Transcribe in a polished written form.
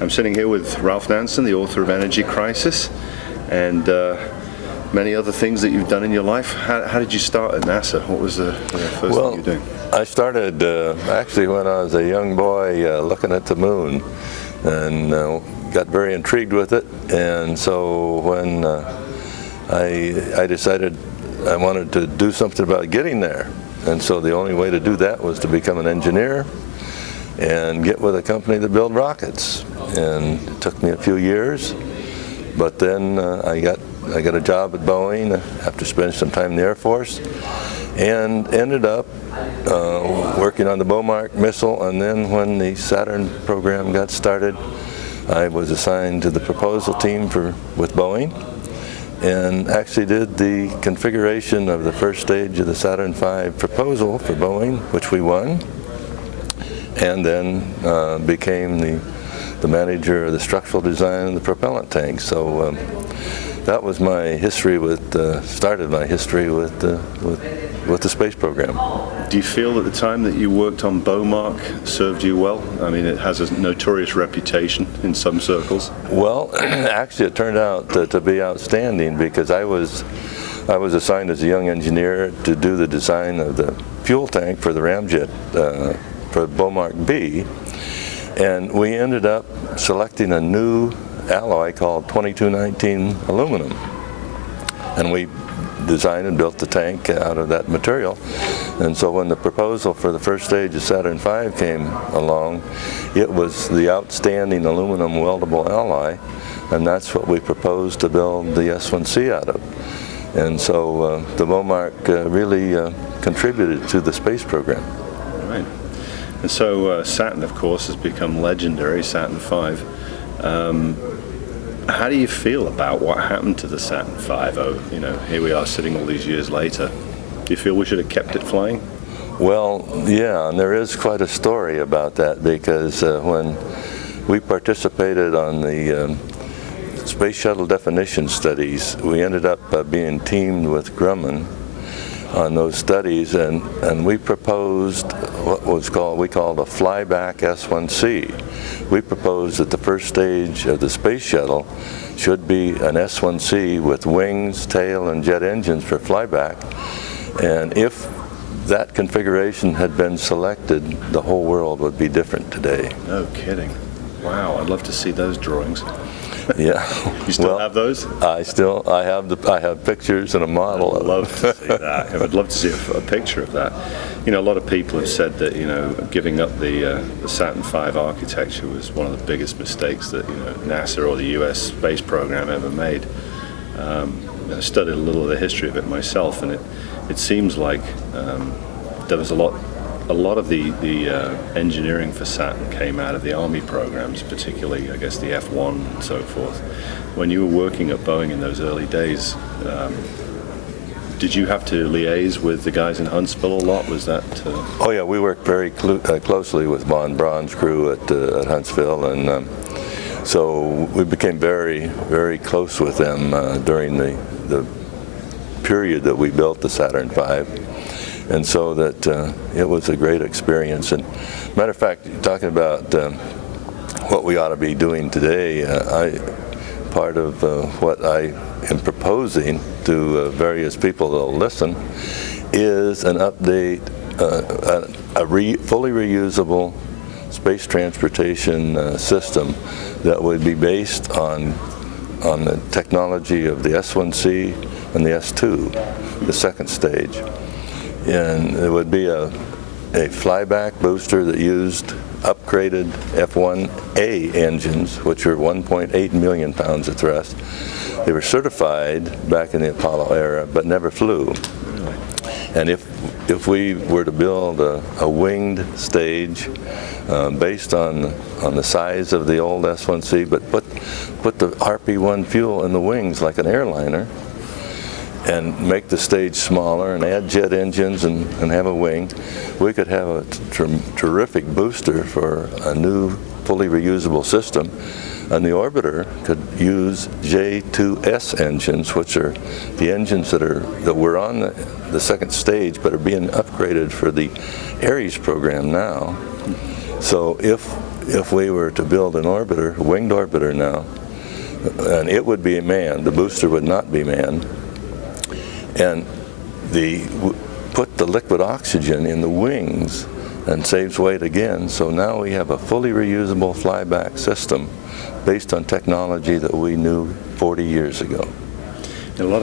I'm sitting here with Ralph Nansen, the author of Energy Crisis, and many other things that you've done in your life. How did you start at NASA? What was the first thing you were doing? I started actually when I was a young boy looking at the moon, and got very intrigued with it. And so when I decided I wanted to do something about getting there, and so the only way to do that was to become an engineer and get with a company that built rockets. And it took me a few years, but then I got a job at Boeing after spending some time in the Air Force, and ended up working on the Boeing missile. And then when the Saturn program got started, I was assigned to the proposal team with Boeing, and actually did the configuration of the first stage of the Saturn V proposal for Boeing, which we won, and then became the manager of the structural design of the propellant tank. So that was my history started my history with the space program. Do you feel that the time that you worked on Boeing served you well? I mean, it has a notorious reputation in some circles. Well, actually it turned out to be outstanding, because I was assigned as a young engineer to do the design of the fuel tank for the ramjet for Boeing B, and we ended up selecting a new alloy called 2219 aluminum, and we designed and built the tank out of that material. And so when the proposal for the first stage of Saturn V came along, it was the outstanding aluminum weldable alloy, and that's what we proposed to build the S1C out of. And so the Boeing really contributed to the space program. Right. And so Saturn, of course, has become legendary, Saturn V. How do you feel about what happened to the Saturn V? Oh, you know, here we are sitting all these years later. Do you feel we should have kept it flying? Well, yeah, and there is quite a story about that, because when we participated on the Space Shuttle definition studies, we ended up being teamed with Grumman on those studies, and we proposed what we called a flyback S1C. We proposed that the first stage of the space shuttle should be an S1C with wings, tail, and jet engines for flyback. And if that configuration had been selected, the whole world would be different today. No kidding. Wow, I'd love to see those drawings. Yeah. You still have those? I have pictures and a model. I'd love to see that. I would love to see a picture of that. You know, a lot of people have said that, you know, giving up the Saturn V architecture was one of the biggest mistakes that, you know, NASA or the U.S. space program ever made. I studied a little of the history of it myself, and it seems like there was a lot of the engineering for Saturn came out of the Army programs, particularly, I guess, the F1 and so forth. When you were working at Boeing in those early days, did you have to liaise with the guys in Huntsville a lot? Was that? Oh yeah, we worked very closely with Von Braun's crew at Huntsville, and so we became very, very close with them during the period that we built the Saturn V. And so that it was a great experience. And matter of fact, talking about what we ought to be doing today, part of what I am proposing to various people that will listen is an update, a fully reusable space transportation system that would be based on the technology of the S1C and the S2, the second stage. And it would be a flyback booster that used upgraded F1A engines, which are 1.8 million pounds of thrust. They were certified back in the Apollo era, but never flew. And if we were to build a winged stage based on the size of the old S1C, but put the RP-1 fuel in the wings like an airliner, and make the stage smaller and add jet engines and have a wing, we could have a terrific booster for a new fully reusable system. And the orbiter could use J2S engines, which are the engines that were on the second stage but are being upgraded for the Ares program now. So if if we were to build an orbiter, a winged orbiter now, and it would be manned, the booster would not be manned, and put the liquid oxygen in the wings and saves weight again. So now we have a fully reusable flyback system based on technology that we knew 40 years ago. A lot